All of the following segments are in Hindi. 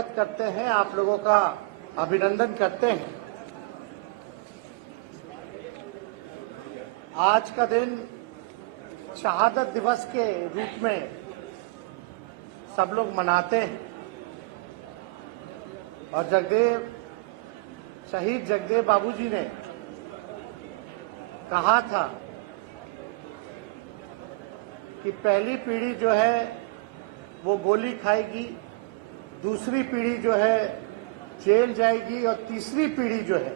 स्वागत करते हैं, आप लोगों का अभिनंदन करते हैं। आज का दिन शहादत दिवस के रूप में सब लोग मनाते हैं और शहीद जगदेव बाबूजी ने कहा था कि पहली पीढ़ी जो है वो गोली खाएगी, दूसरी पीढ़ी जो है जेल जाएगी और तीसरी पीढ़ी जो है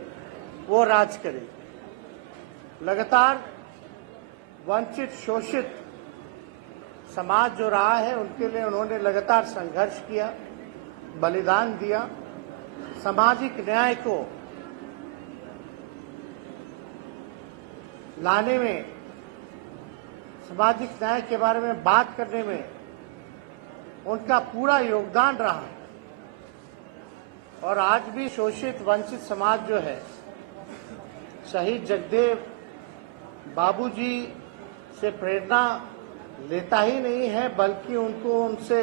वो राज करेगी। लगातार वंचित शोषित समाज जो रहा है उनके लिए उन्होंने लगातार संघर्ष किया, बलिदान दिया। सामाजिक न्याय को लाने में, सामाजिक न्याय के बारे में बात करने में उनका पूरा योगदान रहा है। और आज भी शोषित वंचित समाज जो है शहीद जगदेव बाबूजी से प्रेरणा लेता ही नहीं है, बल्कि उनको उनसे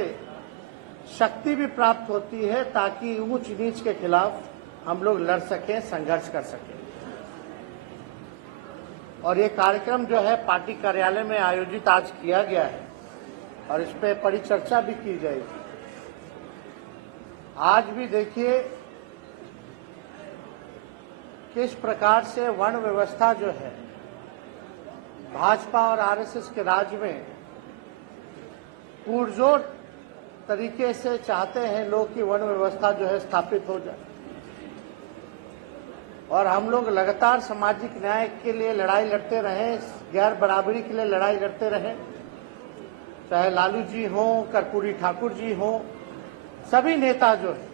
शक्ति भी प्राप्त होती है ताकि ऊंच नीच के खिलाफ हम लोग लड़ सकें, संघर्ष कर सकें। और ये कार्यक्रम जो है पार्टी कार्यालय में आयोजित आज किया गया है और इस पे परिचर्चा भी की जाएगी। आज भी देखिए किस प्रकार से वर्ण व्यवस्था जो है भाजपा और आरएसएस के राज में पुरजोर तरीके से चाहते हैं लोग कि वर्ण व्यवस्था जो है स्थापित हो जाए। और हम लोग लगातार सामाजिक न्याय के लिए लड़ाई लड़ते रहे, गैर बराबरी के लिए लड़ाई लड़ते रहे, चाहे लालू जी हो, कर्पूरी ठाकुर जी हो, सभी नेता जो है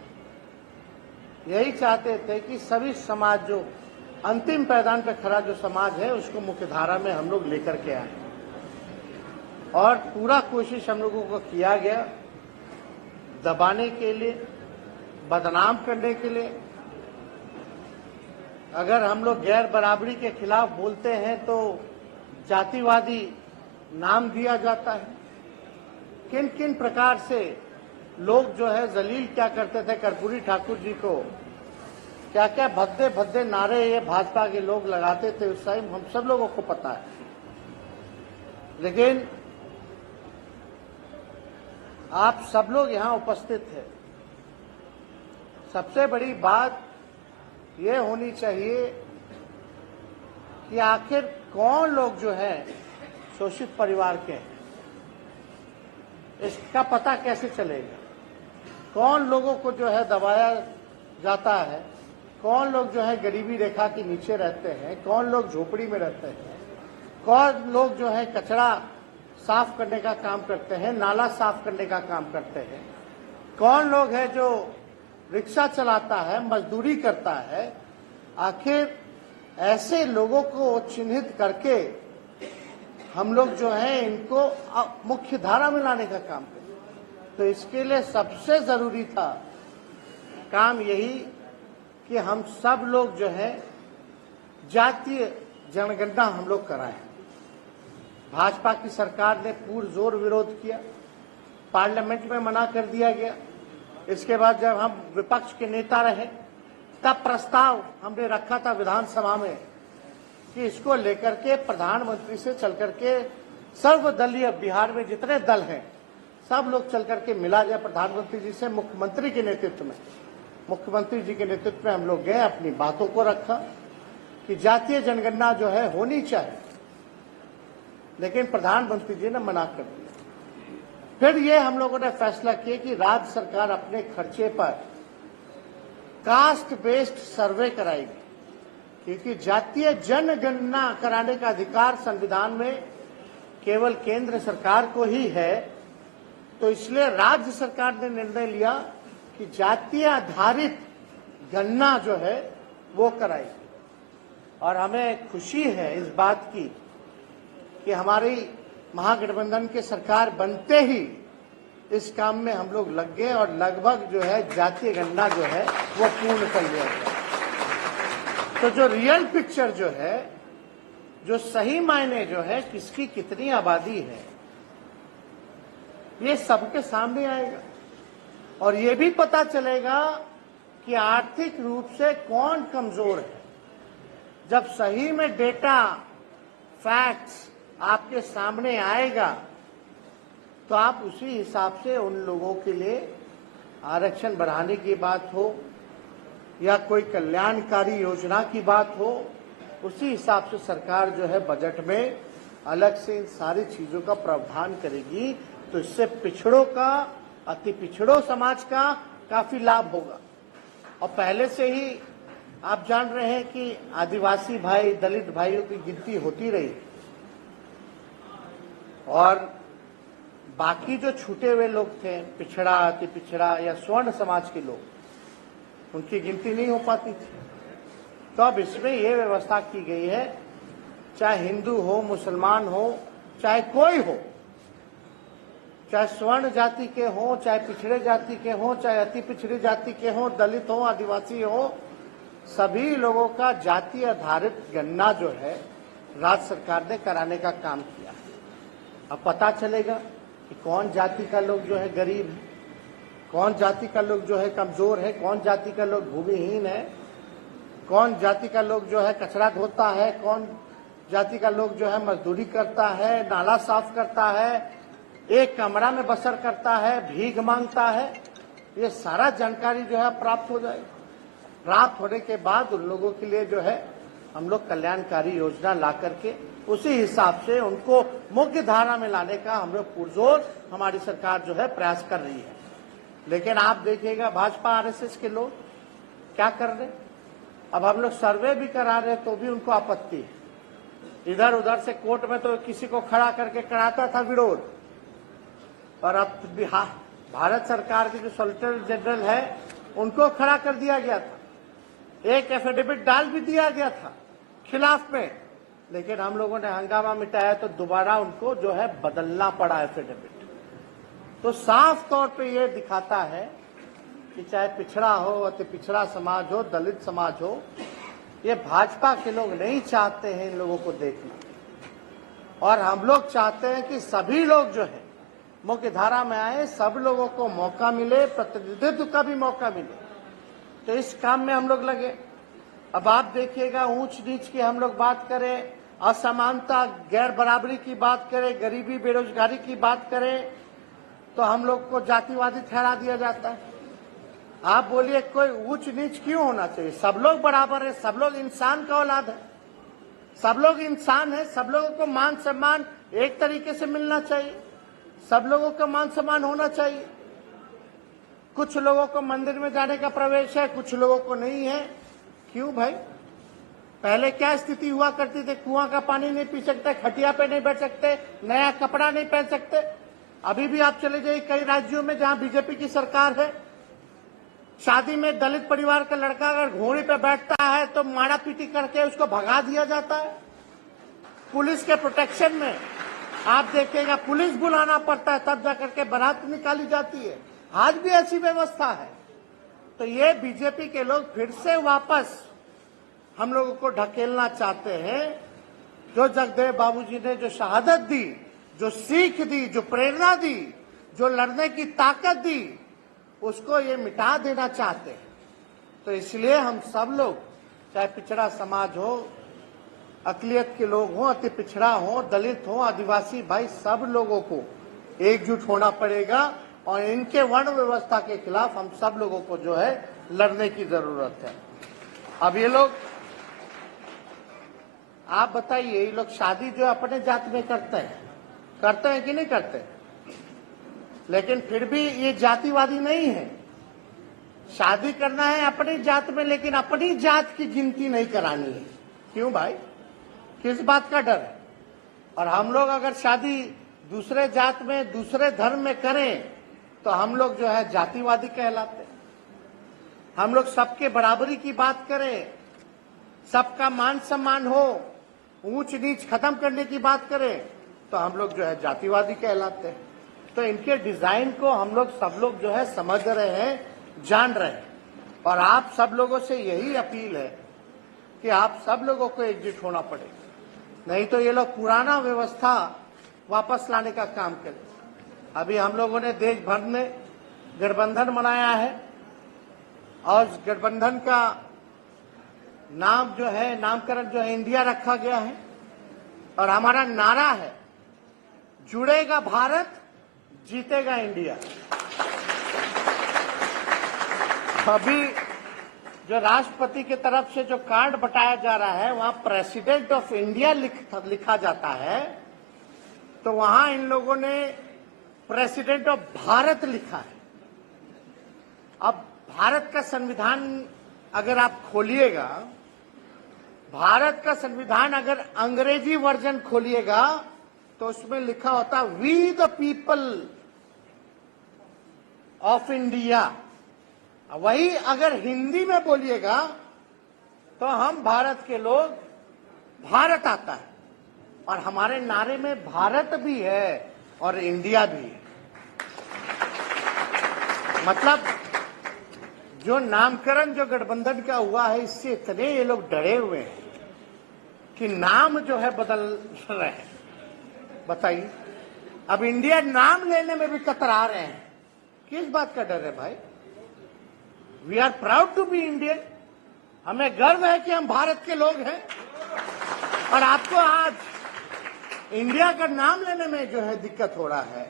यही चाहते थे कि सभी समाज जो अंतिम पैदान पर खड़ा जो समाज है उसको मुख्यधारा में हम लोग लेकर के आए। और पूरा कोशिश हम लोगों को किया गया दबाने के लिए, बदनाम करने के लिए। अगर हम लोग गैर बराबरी के खिलाफ बोलते हैं तो जातिवादी नाम दिया जाता है। किन किन प्रकार से लोग जो है जलील क्या करते थे कर्पूरी ठाकुर जी को, क्या क्या भद्दे भद्दे नारे ये भाजपा के लोग लगाते थे उस टाइम, हम सब लोगों को पता है। लेकिन आप सब लोग यहाँ उपस्थित थे। सबसे बड़ी बात ये होनी चाहिए कि आखिर कौन लोग जो है शोषित परिवार के हैं, इसका पता कैसे चलेगा। कौन लोगों को जो है दबाया जाता है, कौन लोग जो है गरीबी रेखा के नीचे रहते हैं, कौन लोग झोपड़ी में रहते हैं, कौन लोग जो है कचरा साफ करने का काम करते हैं, नाला साफ करने का काम करते हैं, कौन लोग है जो रिक्शा चलाता है, मजदूरी करता है। आखिर ऐसे लोगों को चिन्हित करके हम लोग जो है इनको मुख्य धारा में लाने का काम करें। तो इसके लिए सबसे जरूरी था काम यही कि हम सब लोग जो है जातीय जनगणना हम लोग कराएं। भाजपा की सरकार ने पुरजोर विरोध किया, पार्लियामेंट में मना कर दिया गया। इसके बाद जब हम विपक्ष के नेता रहे तब प्रस्ताव हमने रखा था विधानसभा में कि इसको लेकर के प्रधानमंत्री से चल करके सर्वदलीय बिहार में जितने दल हैं सब लोग चल करके मिला जाए प्रधानमंत्री जी से। मुख्यमंत्री के नेतृत्व में, मुख्यमंत्री जी के नेतृत्व में हम लोग गए, अपनी बातों को रखा कि जातीय जनगणना जो है होनी चाहिए, लेकिन प्रधानमंत्री जी ने मना कर दिया। फिर ये हम लोगों ने फैसला किया कि राज्य सरकार अपने खर्चे पर कास्ट बेस्ड सर्वे कराएगी, क्योंकि जातीय जनगणना कराने का अधिकार संविधान में केवल केंद्र सरकार को ही है। तो इसलिए राज्य सरकार ने निर्णय लिया कि जातीय आधारित गणना जो है वो कराएगी। और हमें खुशी है इस बात की कि हमारी महागठबंधन की सरकार बनते ही इस काम में हम लोग लग गए और लगभग जो है जातीय गणना जो है वो पूर्ण कर लिया गया। तो जो रियल पिक्चर जो है, जो सही मायने जो है किसकी कितनी आबादी है, ये सबके सामने आएगा। और ये भी पता चलेगा कि आर्थिक रूप से कौन कमजोर है। जब सही में डेटा फैक्ट्स आपके सामने आएगा तो आप उसी हिसाब से उन लोगों के लिए आरक्षण बढ़ाने की बात हो या कोई कल्याणकारी योजना की बात हो, उसी हिसाब से सरकार जो है बजट में अलग से इन सारी चीजों का प्रावधान करेगी। तो इससे पिछड़ों का, अति पिछड़ों समाज का काफी लाभ होगा। और पहले से ही आप जान रहे हैं कि आदिवासी भाई, दलित भाइयों की गिनती होती रही और बाकी जो छूटे हुए लोग थे, पिछड़ा, अति पिछड़ा या स्वर्ण समाज के लोग, उनकी गिनती नहीं हो पाती थी। तो अब इसमें यह व्यवस्था की गई है, चाहे हिंदू हो, मुसलमान हो, चाहे कोई हो, चाहे स्वर्ण जाति के हो, चाहे पिछड़े जाति के हो, चाहे अति पिछड़ी जाति के हो, दलित हो, आदिवासी हो, सभी लोगों का जाति आधारित गणना जो है राज्य सरकार ने कराने का काम किया। अब पता चलेगा कि कौन जाति का लोग जो है गरीब है, कौन जाति का लोग जो है कमजोर है, कौन जाति का लोग भूमिहीन है, कौन जाति का लोग जो है कचरा ढोता है, कौन जाति का लोग जो है मजदूरी करता है, नाला साफ करता है, एक कमरा में बसर करता है, भीख मांगता है। ये सारा जानकारी जो है प्राप्त हो जाएगी। प्राप्त होने के बाद उन लोगों के लिए जो है हम लोग कल्याणकारी योजना ला करके उसी हिसाब से उनको मुख्य धारा में लाने का हम लोग पुरजोर हमारी सरकार जो है प्रयास कर रही है। लेकिन आप देखिएगा भाजपा आरएसएस के लोग क्या कर रहे हैं। अब हम लोग सर्वे भी करा रहे तो भी उनको आपत्ति है। इधर उधर से कोर्ट में तो किसी को खड़ा करके कराता था विरोध, और अब बिहार भारत सरकार के जो सॉलिसिटर जनरल है उनको खड़ा कर दिया गया था, एक एफिडेविट डाल भी दिया गया था खिलाफ में, लेकिन हम लोगों ने हंगामा मिटाया तो दोबारा उनको जो है बदलना पड़ा एफिडेविट। तो साफ तौर पे ये दिखाता है कि चाहे पिछड़ा हो, अति पिछड़ा समाज हो, दलित समाज हो, ये भाजपा के लोग नहीं चाहते हैं इन लोगों को देखना। और हम लोग चाहते हैं कि सभी लोग जो है मुख्य धारा में आए, सब लोगों को मौका मिले, प्रतिनिधित्व का भी मौका मिले। तो इस काम में हम लोग लगे। अब आप देखिएगा, ऊंच नीच की हम लोग बात करें, असमानता, गैर बराबरी की बात करें, गरीबी बेरोजगारी की बात करें, तो हम लोग को जातिवादी ठहरा दिया जाता है। आप बोलिए कोई ऊंच नीच क्यों होना चाहिए? सब लोग बराबर है, सब लोग इंसान का औलाद है, सब लोग इंसान है, सब लोगों को मान सम्मान एक तरीके से मिलना चाहिए, सब लोगों का मान सम्मान होना चाहिए। कुछ लोगों को मंदिर में जाने का प्रवेश है, कुछ लोगों को नहीं है। क्यों भाई? पहले क्या स्थिति हुआ करती थी? कुआं का पानी नहीं पी सकते, खटिया पे नहीं बैठ सकते, नया कपड़ा नहीं पहन सकते। अभी भी आप चले जाइए कई राज्यों में जहां बीजेपी की सरकार है, शादी में दलित परिवार का लड़का अगर घोड़ी पे बैठता है तो मारा पीटी करके उसको भगा दिया जाता है। पुलिस के प्रोटेक्शन में आप देखिएगा, पुलिस बुलाना पड़ता है तब जाकर के बारात निकाली जाती है। आज भी ऐसी व्यवस्था है। तो ये बीजेपी के लोग फिर से वापस हम लोगों को ढकेलना चाहते हैं। जो जगदेव बाबूजी ने जो शहादत दी, जो सीख दी, जो प्रेरणा दी, जो लड़ने की ताकत दी, उसको ये मिटा देना चाहते हैं। तो इसलिए हम सब लोग, चाहे पिछड़ा समाज हो, अकलियत के लोग हों, अति पिछड़ा हो, दलित हो, आदिवासी भाई, सब लोगों को एकजुट होना पड़ेगा और इनके वर्ण व्यवस्था के खिलाफ हम सब लोगों को जो है लड़ने की जरूरत है। अब ये लोग, आप बताइए, ये लोग शादी जो अपने जात में करते हैं कि नहीं करते? लेकिन फिर भी ये जातिवादी नहीं है। शादी करना है अपनी जात में, लेकिन अपनी जात की गिनती नहीं करानी है। क्यों भाई? किस बात का डर है? और हम लोग अगर शादी दूसरे जात में, दूसरे धर्म में करें तो हम लोग जो है जातिवादी कहलाते हैं। हम लोग सबके बराबरी की बात करें, सबका मान सम्मान हो, ऊंच नीच खत्म करने की बात करें तो हम लोग जो है जातिवादी कहलाते हैं। तो इनके डिजाइन को हम लोग सब लोग जो है समझ रहे हैं, जान रहे हैं। और आप सब लोगों से यही अपील है कि आप सब लोगों को एकजुट होना पड़ेगा, नहीं तो ये लोग पुराना व्यवस्था वापस लाने का काम करें। अभी हम लोगों ने देश भर में गठबंधन बनाया है और गठबंधन का नाम जो है, नामकरण जो है इंडिया रखा गया है और हमारा नारा है, जुड़ेगा भारत, जीतेगा इंडिया। अभी जो राष्ट्रपति की तरफ से जो कार्ड बटाया जा रहा है वहां प्रेसिडेंट ऑफ इंडिया लिखा जाता है, तो वहां इन लोगों ने प्रेसिडेंट ऑफ भारत लिखा है। अब भारत का संविधान अगर आप खोलिएगा, भारत का संविधान अगर अंग्रेजी वर्जन खोलिएगा तो उसमें लिखा होता we the people of India. वही अगर हिंदी में बोलिएगा तो हम भारत के लोग, भारत आता है और हमारे नारे में भारत भी है और इंडिया भी है। मतलब जो नामकरण जो गठबंधन का हुआ है, इससे इतने ये लोग डरे हुए हैं कि नाम जो है बदल रहे हैं। बताइए, अब इंडिया नाम लेने में भी कतरा रहे हैं। किस बात का डर है भाई? We are proud to be Indian. हमें गर्व है कि हम भारत के लोग हैं और आपको आज इंडिया का नाम लेने में जो है दिक्कत हो रहा है।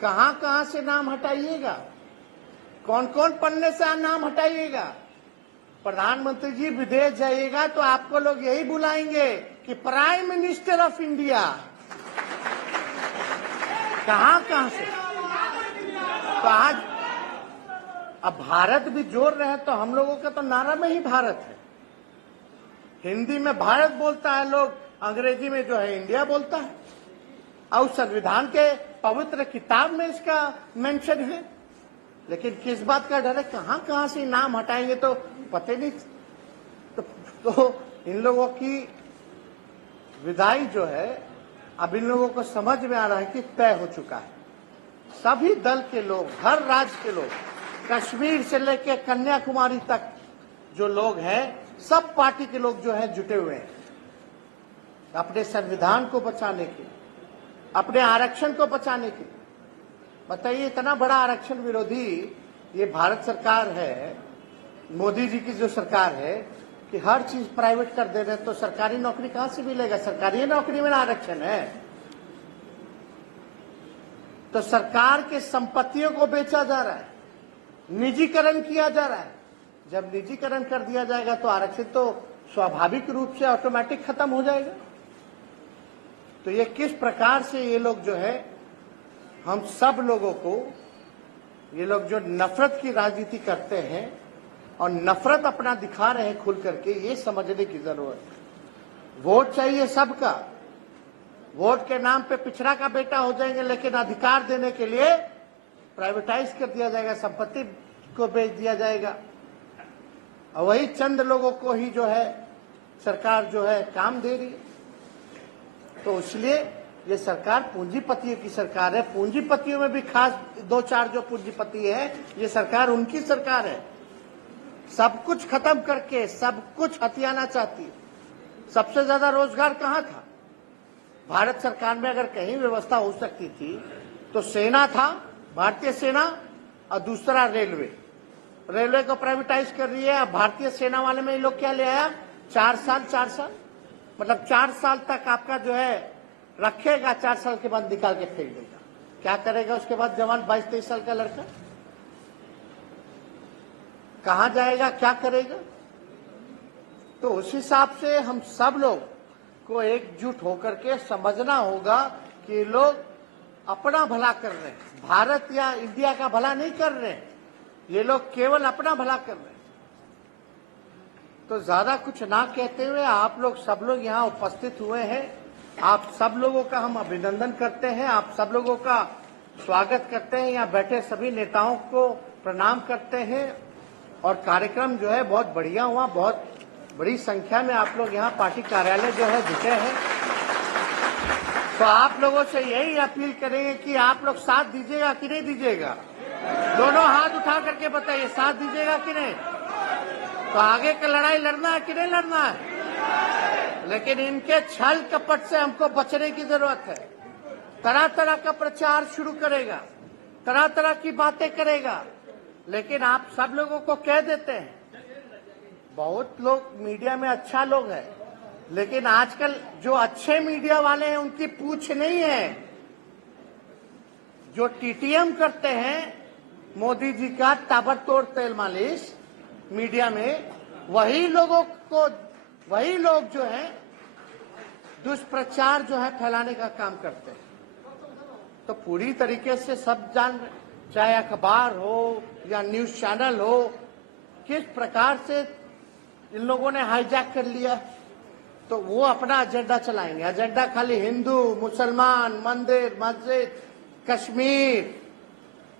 कहां कहां से नाम हटाइएगा, कौन कौन पन्ने से नाम हटाइएगा? प्रधानमंत्री जी विदेश जाइएगा तो आपको लोग यही बुलाएंगे कि प्राइम मिनिस्टर ऑफ इंडिया। कहां कहां से? तो आज अब भारत भी जोड़ रहे हैं तो हम लोगों का तो नारा में ही भारत है। हिंदी में भारत बोलता है लोग, अंग्रेजी में जो है इंडिया बोलता है और संविधान के पवित्र किताब में इसका मेंशन है। लेकिन किस बात का डर है? कहां कहां से नाम हटाएंगे तो पता नहीं। तो इन लोगों की विदाई जो है अब इन लोगों को समझ में आ रहा है कि तय हो चुका है। सभी दल के लोग, हर राज्य के लोग, कश्मीर से लेकर कन्याकुमारी तक जो लोग हैं, सब पार्टी के लोग जो है जुटे हुए हैं अपने संविधान को बचाने के, अपने आरक्षण को बचाने के। बताइए, इतना बड़ा आरक्षण विरोधी ये भारत सरकार है, मोदी जी की जो सरकार है कि हर चीज प्राइवेट कर दे रहे हैं, तो सरकारी नौकरी कहां से मिलेगा? सरकारी नौकरी में आरक्षण है तो सरकार के संपत्तियों को बेचा जा रहा है, निजीकरण किया जा रहा है। जब निजीकरण कर दिया जाएगा तो आरक्षण तो स्वाभाविक रूप से ऑटोमेटिक खत्म हो जाएगा। तो ये किस प्रकार से ये लोग जो है, हम सब लोगों को, ये लोग जो नफरत की राजनीति करते हैं और नफरत अपना दिखा रहे हैं खुल करके, ये समझने की जरूरत है। वोट चाहिए सबका, वोट के नाम पे पिछड़ा का बेटा हो जाएंगे, लेकिन अधिकार देने के लिए प्राइवेटाइज कर दिया जाएगा, संपत्ति को बेच दिया जाएगा और वही चंद लोगों को ही जो है सरकार जो है काम दे रही है। तो इसलिए ये सरकार पूंजीपतियों की सरकार है। पूंजीपतियों में भी खास दो चार जो पूंजीपति है, ये सरकार उनकी सरकार है। सब कुछ खत्म करके सब कुछ हथियाना चाहती है। सबसे ज्यादा रोजगार कहां था? भारत सरकार में अगर कहीं व्यवस्था हो सकती थी तो सेना था, भारतीय सेना, और दूसरा रेलवे। रेलवे को प्राइवेटाइज कर रही है। अब भारतीय सेना वाले में ये लोग क्या ले आया? 4 साल, मतलब 4 साल तक आपका जो है रखेगा, 4 साल के बाद निकाल के फेंक देगा। क्या करेगा उसके बाद जवान? 22-23 साल का लड़का कहां जाएगा, क्या करेगा? तो उस हिसाब से हम सब लोग को एकजुट होकर के समझना होगा कि लोग अपना भला कर रहे हैं, भारत या इंडिया का भला नहीं कर रहे हैं। ये लोग केवल अपना भला कर रहे हैं। तो ज्यादा कुछ ना कहते हुए आप लोग सब लोग यहाँ उपस्थित हुए हैं, आप सब लोगों का हम अभिनंदन करते हैं, आप सब लोगों का स्वागत करते हैं। यहाँ बैठे सभी नेताओं को प्रणाम करते हैं और कार्यक्रम जो है बहुत बढ़िया हुआ। बहुत बड़ी संख्या में आप लोग यहाँ पार्टी कार्यालय जो है जुटे हैं। तो आप लोगों से यही अपील करेंगे कि आप लोग साथ दीजिएगा कि नहीं दीजिएगा? दोनों हाथ उठा करके बताइए, साथ दीजिएगा कि नहीं? तो आगे की लड़ाई लड़ना है कि नहीं लड़ना है? लेकिन इनके छल कपट से हमको बचने की जरूरत है। तरह तरह का प्रचार शुरू करेगा तरह तरह की बातें करेगा, लेकिन आप सब लोगों को कह देते हैं। बहुत लोग मीडिया में अच्छा लोग हैं, लेकिन आजकल जो अच्छे मीडिया वाले हैं उनकी पूछ नहीं है। जो टीटीएम करते हैं मोदी जी का ताबड़तोड़ तेल मालिश मीडिया में, वही लोग जो है दुष्प्रचार जो है फैलाने का काम करते हैं। तो पूरी तरीके से सब जान रहे, चाहे अखबार हो या न्यूज चैनल हो, किस प्रकार से इन लोगों ने हाईजैक कर लिया। तो वो अपना एजेंडा चलाएंगे। एजेंडा खाली हिंदू, मुसलमान, मंदिर, मस्जिद, कश्मीर,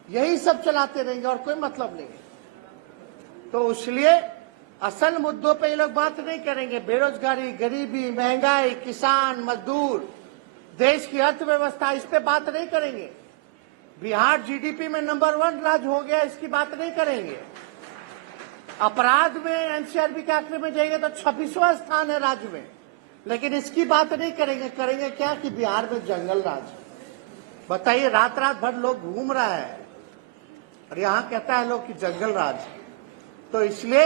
यही सब चलाते रहेंगे और कोई मतलब नहीं है। तो इसलिए असल मुद्दों पे ये लोग बात नहीं करेंगे। बेरोजगारी, गरीबी, महंगाई, किसान, मजदूर, देश की अर्थव्यवस्था, इस पे बात नहीं करेंगे। बिहार जीडीपी में नंबर 1 राज्य हो गया, इसकी बात नहीं करेंगे। अपराध में एनसीआरबी के आंकड़े में जाएंगे तो 26वां स्थान है राज्य में, लेकिन इसकी बात नहीं करेंगे। करेंगे क्या कि बिहार में जंगल राज। बताइए, रात रात भर लोग घूम रहा है और यहाँ कहता है लोग कि जंगल राज। तो इसलिए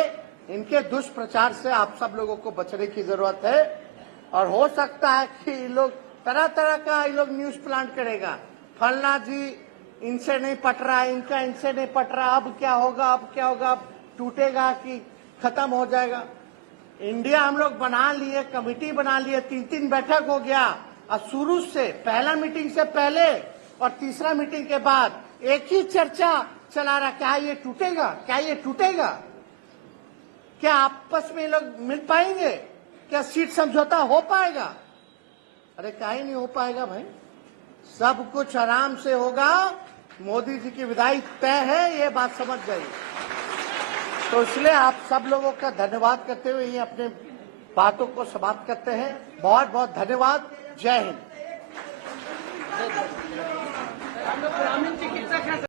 इनके दुष्प्रचार से आप सब लोगों को बचने की जरूरत है। और हो सकता है कि लोग तरह तरह का लोग न्यूज प्लांट करेगा। फलना जी इनसे नहीं पट रहा है, इनका इनसे नहीं पट रहा, अब क्या होगा, अब क्या होगा, अब टूटेगा कि खत्म हो जाएगा। इंडिया हम लोग बना लिए, कमेटी बना लिए, 3-3 बैठक हो गया। अब शुरू से पहला मीटिंग से पहले और तीसरा मीटिंग के बाद एक ही चर्चा चला रहा, क्या ये टूटेगा, क्या ये टूटेगा, क्या आपस में लोग मिल पाएंगे, क्या सीट समझौता हो पाएगा। अरे काहे नहीं हो पाएगा भाई, सब कुछ आराम से होगा। मोदी जी की विदाई तय है, ये बात समझ जाइए। तो इसलिए आप सब लोगों का धन्यवाद करते हुए ये अपने बातों को समाप्त करते हैं। बहुत बहुत धन्यवाद। जय हिंद। ग्रामीण चिकित्सक हैं